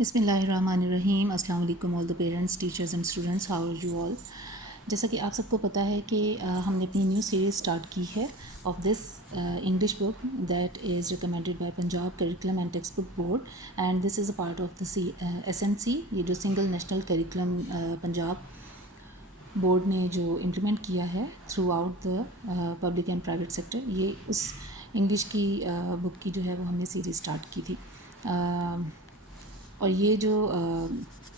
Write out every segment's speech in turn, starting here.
بسم اللہ الرحمن الرحیم. السلام علیکم all the parents, teachers and students. How are you all? جیسا کہ آپ سب کو پتہ ہے کہ ہم نے اپنی نیو سیریز اسٹارٹ کی ہے of this English book that is recommended by Punjab curriculum and text book board, and this is a part of the SNC, یہ جو single national curriculum Punjab board نے جو امپلیمنٹ کیا ہے through out the public and private sector. یہ اس English کی بک کی جو ہے وہ ہم نے سیریز اسٹارٹ کی تھی. اور یہ جو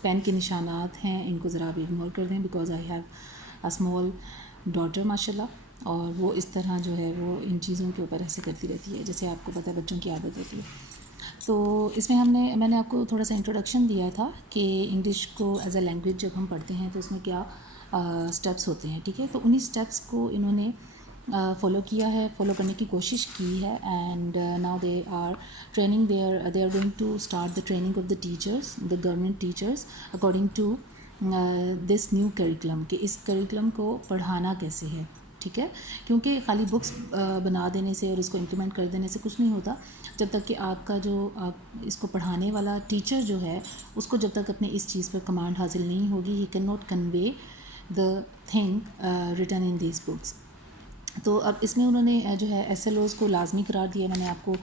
پین کے نشانات ہیں ان کو ذرا آپ اگنور کر دیں, because I have a small daughter ماشاء اللہ, اور وہ اس طرح جو ہے وہ ان چیزوں کے اوپر ایسے کرتی رہتی ہے جیسے آپ کو پتہ ہے بچوں کی عادت ہوتی ہے. تو اس میں میں نے آپ کو تھوڑا سا انٹروڈکشن دیا تھا کہ انگلش کو ایز اے لینگویج جب ہم پڑھتے ہیں تو اس میں کیا اسٹیپس ہوتے ہیں, ٹھیک ہے. تو انہی اسٹیپس کو انہوں نے فالو کیا ہے, فالو کرنے کی کوشش کی ہے, and now they are training they are going to start the training of the teachers, the government teachers, according to this new curriculum, کہ اس کریکولم کو پڑھانا کیسے ہے, ٹھیک ہے. کیونکہ خالی بکس بنا دینے سے اور اس کو امپلیمنٹ کر دینے سے کچھ نہیں ہوتا, جب تک کہ آپ کا جو آپ اس کو پڑھانے والا ٹیچر جو ہے اس کو جب تک اپنے اس چیز پر کمانڈ حاصل نہیں ہوگی, he can not convey the thing written in these books. تو اب اس میں انہوں نے جو ہے SLOs کو لازمی قرار دیا. میں نے آپ کو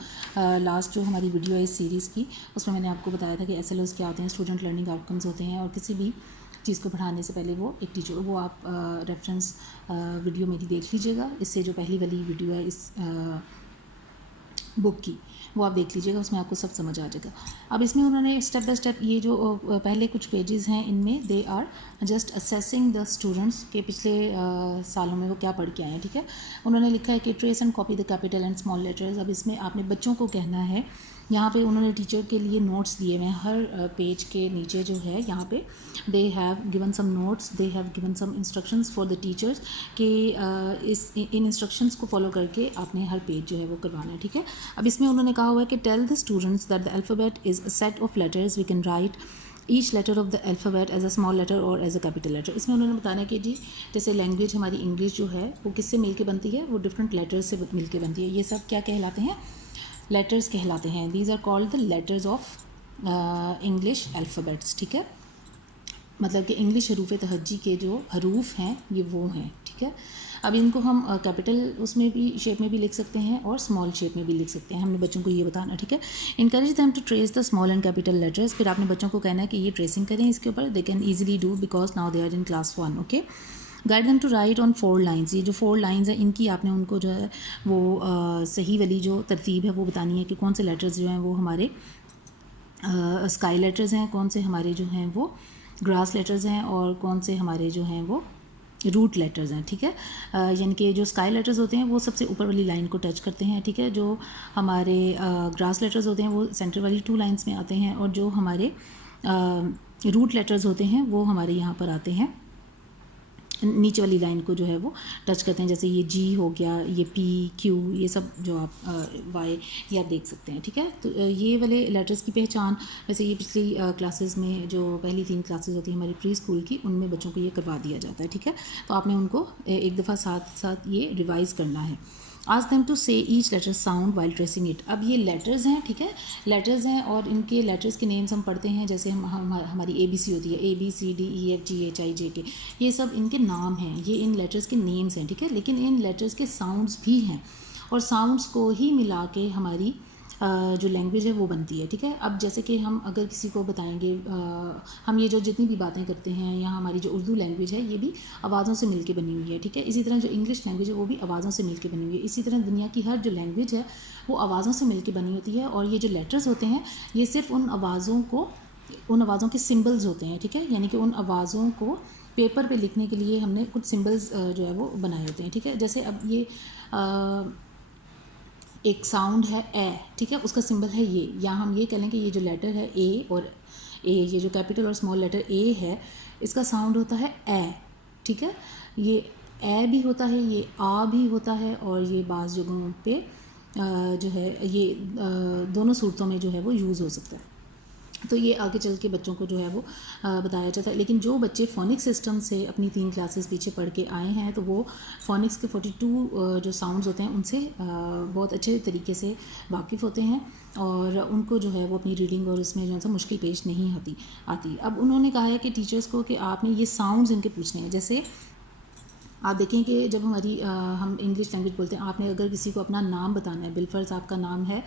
لاسٹ جو ہماری ویڈیو ہے اس سیریز کی اس میں نے آپ کو بتایا تھا کہ SLOs کیا ہوتے ہیں, اسٹوڈنٹ لرننگ آؤٹ کمز ہوتے ہیں, اور کسی بھی چیز کو پڑھانے سے پہلے وہ ایک ٹیچر, وہ آپ ریفرنس ویڈیو میری دیکھ لیجیے گا, اس سے جو پہلی والی ویڈیو ہے اس بک کی وہ آپ دیکھ لیجیے گا, اس میں آپ کو سب سمجھ آ جائے گا. اب اس میں انہوں نے اسٹیپ بائی اسٹیپ یہ جو پہلے کچھ پیجز ہیں ان میں they are just assessing the students کہ پچھلے سالوں میں وہ کیا پڑھ کے آئے ہیں, ٹھیک ہے. انہوں نے لکھا ہے کہ trace and copy the capital and small letters. اب اس میں آپ نے بچوں کو کہنا ہے, یہاں پہ انہوں نے ٹیچر کے لیے نوٹس دیے ہوئے ہیں ہر پیج کے نیچے جو ہے, یہاں پہ they have given some notes, they have given some instructions for the teachers کہ ان انسٹرکشنز کو فالو کر کے آپ نے ہر پیج جو ہے وہ کروانا ہے, ٹھیک ہے. اب اس میں انہوں نے کہا ہوا ہے کہ tell the students that the alphabet is a set of letters, we can write each letter of the alphabet as a small letter اور ایز اے کیپیٹل لیٹر. اس میں انہوں نے بتانا کہ جی جیسے لینگویج ہماری انگلش جو ہے وہ کس سے مل کے بنتی ہے, وہ ڈفرینٹ لیٹرز سے مل کے بنتی ہے. یہ سب کیا کہلاتے ہیں, لیٹرز کہلاتے ہیں. These are called the letters of English alphabets, ٹھیک ہے. مطلب کہ انگلش حروف تہجی کے جو حروف ہیں یہ وہ ہیں, ٹھیک ہے. اب ان کو ہم کیپٹل اس میں بھی شیپ میں بھی لکھ سکتے ہیں اور اسمال شیپ میں بھی لکھ سکتے ہیں. ہم نے بچوں کو یہ بتانا, ٹھیک ہے. Encourage them to trace the small and capital letters. پھر آپ نے بچوں کو کہنا ہے کہ یہ ٹریسنگ کریں اس کے اوپر, they can easily do because now they are in class 1, okay. Guide them to write on 4 lines. یہ جو 4 لائنز ہیں ان کی آپ نے ان کو جو ہے وہ صحیح والی جو ترتیب ہے وہ بتانی ہے کہ کون سے لیٹرز جو ہیں وہ ہمارے اسکائی لیٹرز ہیں, کون سے ہمارے جو ہیں وہ گراس لیٹرز ہیں, اور کون سے ہمارے جو ہیں وہ روٹ لیٹرز ہیں, ٹھیک ہے. یعنی کہ جو اسکائی لیٹرز ہوتے ہیں وہ سب سے اوپر والی لائن کو ٹچ کرتے ہیں, ٹھیک ہے. جو ہمارے گراس لیٹرز ہوتے ہیں وہ سینٹر والی 2 لائنس میں آتے ہیں, اور جو ہمارے روٹ لیٹرز ہوتے ہیں وہ ہمارے یہاں پر آتے ہیں نیچے والی لائن کو جو ہے وہ ٹچ کرتے ہیں. جیسے یہ جی ہو گیا, یہ پی کیو, یہ سب جو آپ وائی یہ آپ دیکھ سکتے ہیں, ٹھیک ہے. تو یہ والے لیٹرز کی پہچان ویسے یہ پچھلی کلاسز میں جو پہلی 3 کلاسز ہوتی ہیں ہماری پری اسکول کی, ان میں بچوں کو یہ کروا دیا جاتا ہے, ٹھیک ہے. تو آپ نے ان کو ایک دفعہ ساتھ یہ ریوائز کرنا ہے. Ask them to say each letter sound while tracing it. اب یہ لیٹرز ہیں, ٹھیک ہے, لیٹرز ہیں, اور ان کے لیٹرز کے نیمز ہم پڑھتے ہیں جیسے ہماری ABC ہوتی ہے, ABCDEFGHIJK, یہ سب ان کے نام ہیں, یہ ان لیٹرز کے نیمز ہیں, ٹھیک ہے. لیکن ان لیٹرز کے ساؤنڈز بھی ہیں, اور ساؤنڈز کو ہی ملا کے ہماری جو لینگویج ہے وہ بنتی ہے, ٹھیک ہے. اب جیسے کہ ہم اگر کسی کو بتائیں گے, ہم یہ جو جتنی بھی باتیں کرتے ہیں, یا ہماری جو اردو لینگویج ہے یہ بھی آوازوں سے مل کے بنی ہوئی ہے, ٹھیک ہے. اسی طرح جو انگلش لینگویج ہے وہ بھی آوازوں سے مل کے بنی ہوئی ہے. اسی طرح دنیا کی ہر جو لینگویج ہے وہ آوازوں سے مل کے بنی ہوتی ہے, اور یہ جو لیٹرز ہوتے ہیں یہ صرف ان آوازوں کے سمبلز ہوتے ہیں, ٹھیک ہے. یعنی کہ ان آوازوں کو پیپر پہ لکھنے کے لیے ہم نے کچھ سمبلز جو ہے وہ بنائے ہوتے ہیں, ٹھیک ہے. جیسے اب یہ ایک ساؤنڈ ہے اے, ٹھیک ہے, اس کا سمبل ہے یہ, یا ہم یہ کہہ لیں کہ یہ جو لیٹر ہے اے, اور اے یہ جو کیپیٹل اور اسمال لیٹر اے ہے اس کا ساؤنڈ ہوتا ہے اے, ٹھیک ہے. یہ اے بھی ہوتا ہے, یہ آ بھی ہوتا ہے, اور یہ بعض جگہوں پہ جو ہے یہ دونوں صورتوں میں جو ہے وہ یوز ہو سکتا ہے. تو یہ آگے چل کے بچوں کو جو ہے وہ بتایا جاتا ہے. لیکن جو بچے فونکس سسٹم سے اپنی 3 کلاسز پیچھے پڑھ کے آئے ہیں تو وہ فونکس کے 42 جو ساؤنڈز ہوتے ہیں ان سے بہت اچھے طریقے سے واقف ہوتے ہیں اور ان کو جو ہے وہ اپنی ریڈنگ اور اس میں جو ہے مشکل پیش نہیں آتی. اب انہوں نے کہا ہے کہ ٹیچرس کو کہ آپ نے یہ ساؤنڈز ان کے پوچھنے ہیں. جیسے آپ دیکھیں کہ جب ہم انگلش لینگویج بولتے ہیں, آپ نے اگر کسی کو اپنا نام بتانا ہے, بالفرض آپ کا نام ہے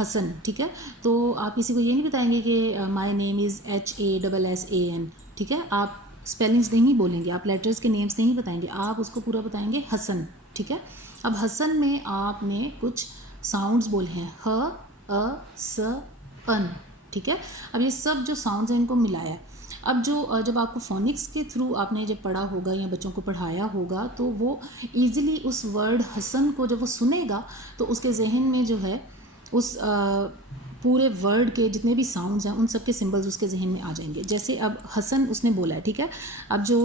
حسن, ٹھیک ہے, تو آپ کسی کو یہ نہیں بتائیں گے کہ مائی نیم از HASSAN, ٹھیک ہے, آپ اسپیلنگس نہیں بولیں گے, آپ لیٹرز کے نیمز نہیں بتائیں گے, آپ اس کو پورا بتائیں گے حسن, ٹھیک ہے. اب حسن میں آپ نے کچھ ساؤنڈز بولے ہیں, س ان, ٹھیک ہے. اب یہ سب جو ساؤنڈز ہیں ان کو ملایا ہے. اب جب آپ کو فونکس کے تھرو آپ نے جب پڑھا ہوگا یا بچوں کو پڑھایا ہوگا تو وہ ایزیلی اس ورڈ حسن کو جب وہ سنے گا تو اس کے ذہن میں جو ہے اس پورے ورڈ کے جتنے بھی ساؤنڈز ہیں ان سب کے سمبلز اس کے ذہن میں آ جائیں گے. جیسے اب حسن اس نے بولا ہے, ٹھیک ہے. اب جو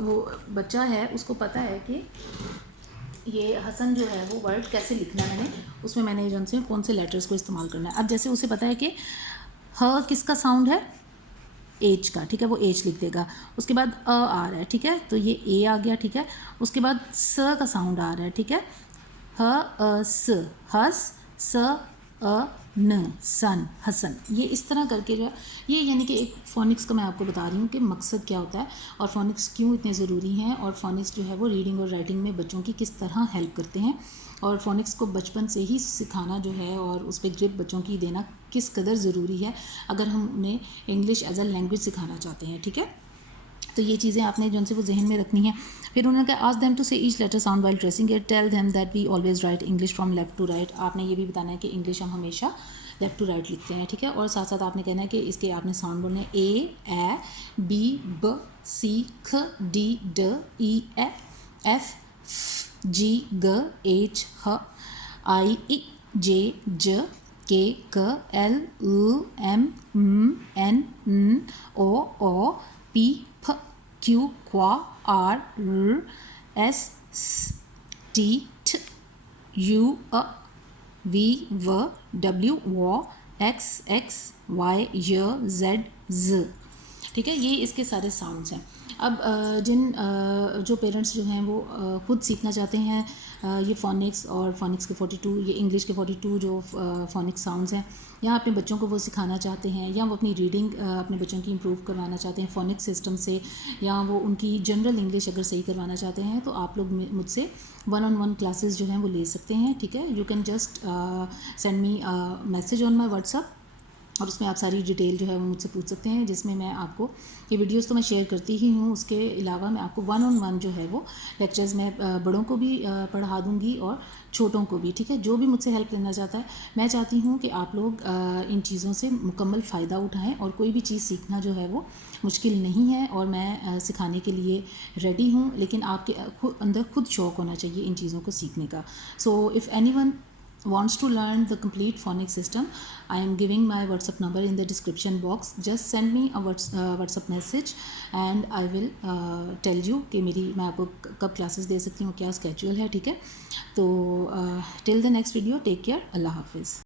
وہ بچہ ہے اس کو پتہ ہے کہ یہ حسن جو ہے وہ ورڈ کیسے لکھنا ہے, اس میں نے جو سے کون سے لیٹرز کو استعمال کرنا ہے. اب جیسے اسے پتہ ہے کہ کس کا ساؤنڈ ہے, ایچ کا, ٹھیک ہے, وہ ایچ لکھ دے گا. اس کے بعد آ رہا ہے, ٹھیک ہے, تو یہ اے آ گیا, ٹھیک ہے. اس کے بعد س کا ساؤنڈ آ رہا ہے, ٹھیک ہے, س, ہس, س, ن, سن, حسن. یہ اس طرح کر کے جو ہے یہ یعنی کہ ایک فونکس کا میں آپ کو بتا رہی ہوں کہ مقصد کیا ہوتا ہے اور فونکس کیوں اتنے ضروری ہیں اور فونکس جو ہے وہ ریڈنگ اور رائٹنگ میں بچوں کی کس طرح ہیلپ کرتے ہیں اور فونکس کو بچپن سے ہی سکھانا جو ہے اور اس پہ گرپ بچوں کی دینا کس قدر ضروری ہے اگر ہم انہیں انگلش ایز اے لینگویج سکھانا چاہتے ہیں, ٹھیک ہے. تو یہ چیزیں آپ نے جو ان سے وہ ذہن میں رکھنی ہیں. پھر انہوں نے کہا ask them to say each letter sound while tracing it, tell them that we always write English from left to right. آپ نے یہ بھی بتانا ہے کہ انگلش ہم ہمیشہ لیفٹ ٹو رائٹ لکھتے ہیں, ٹھیک ہے. اور ساتھ ساتھ آپ نے کہنا ہے کہ اس کے آپ نے ساؤنڈ بولنے ہیں اے, بی, ب, سی, کھ, ڈی, ڈ, ای, ایف, جی, گ, ایچ, ہ, آئی, ای, جے, ج, کے, ک, ایل, ایم, این, او, پی, پ, کیو, کوآ, آر, ایس, ٹی, ٹھ, یو, وی, و, ڈبلیو, و, ایکس, وائی, ی, زیڈ, ز, ٹھیک ہے. یہ اس کے سارے ساؤنڈس ہیں. اب جو پیرنٹس جو ہیں وہ خود سیکھنا چاہتے ہیں یہ فونکس اور فونکس کے 42 یہ انگلش کے 42 جو فونکس ساؤنڈز ہیں یا اپنے بچوں کو وہ سکھانا چاہتے ہیں یا وہ اپنی ریڈنگ اپنے بچوں کی امپروو کروانا چاہتے ہیں فونکس سسٹم سے یا وہ ان کی جنرل انگلش اگر صحیح کروانا چاہتے ہیں تو آپ لوگ مجھ سے 1-on-1 کلاسز جو ہیں وہ لے سکتے ہیں, ٹھیک ہے. You can just send me message on my what's app اور اس میں آپ ساری ڈیٹیل جو ہے وہ مجھ سے پوچھ سکتے ہیں جس میں میں آپ کو یہ ویڈیوز تو میں شیئر کرتی ہی ہوں, اس کے علاوہ میں آپ کو 1-on-1 جو ہے وہ لیکچرز میں بڑوں کو بھی پڑھا دوں گی اور چھوٹوں کو بھی, ٹھیک ہے. جو بھی مجھ سے ہیلپ لینا چاہتا ہے میں چاہتی ہوں کہ آپ لوگ ان چیزوں سے مکمل فائدہ اٹھائیں اور کوئی بھی چیز سیکھنا جو ہے وہ مشکل نہیں ہے اور میں سکھانے کے لیے ریڈی ہوں, لیکن آپ کے اندر خود شوق ہونا چاہیے ان چیزوں کو سیکھنے کا. So if any one wants to learn the complete phonics system, I am giving my WhatsApp number in the description box. Just send me a WhatsApp message and I will tell you کہ میں آپ کو کب classes دے سکتی ہوں, کیا schedule ہے, ٹھیک ہے. تو till the next video, take care, اللہ حافظ.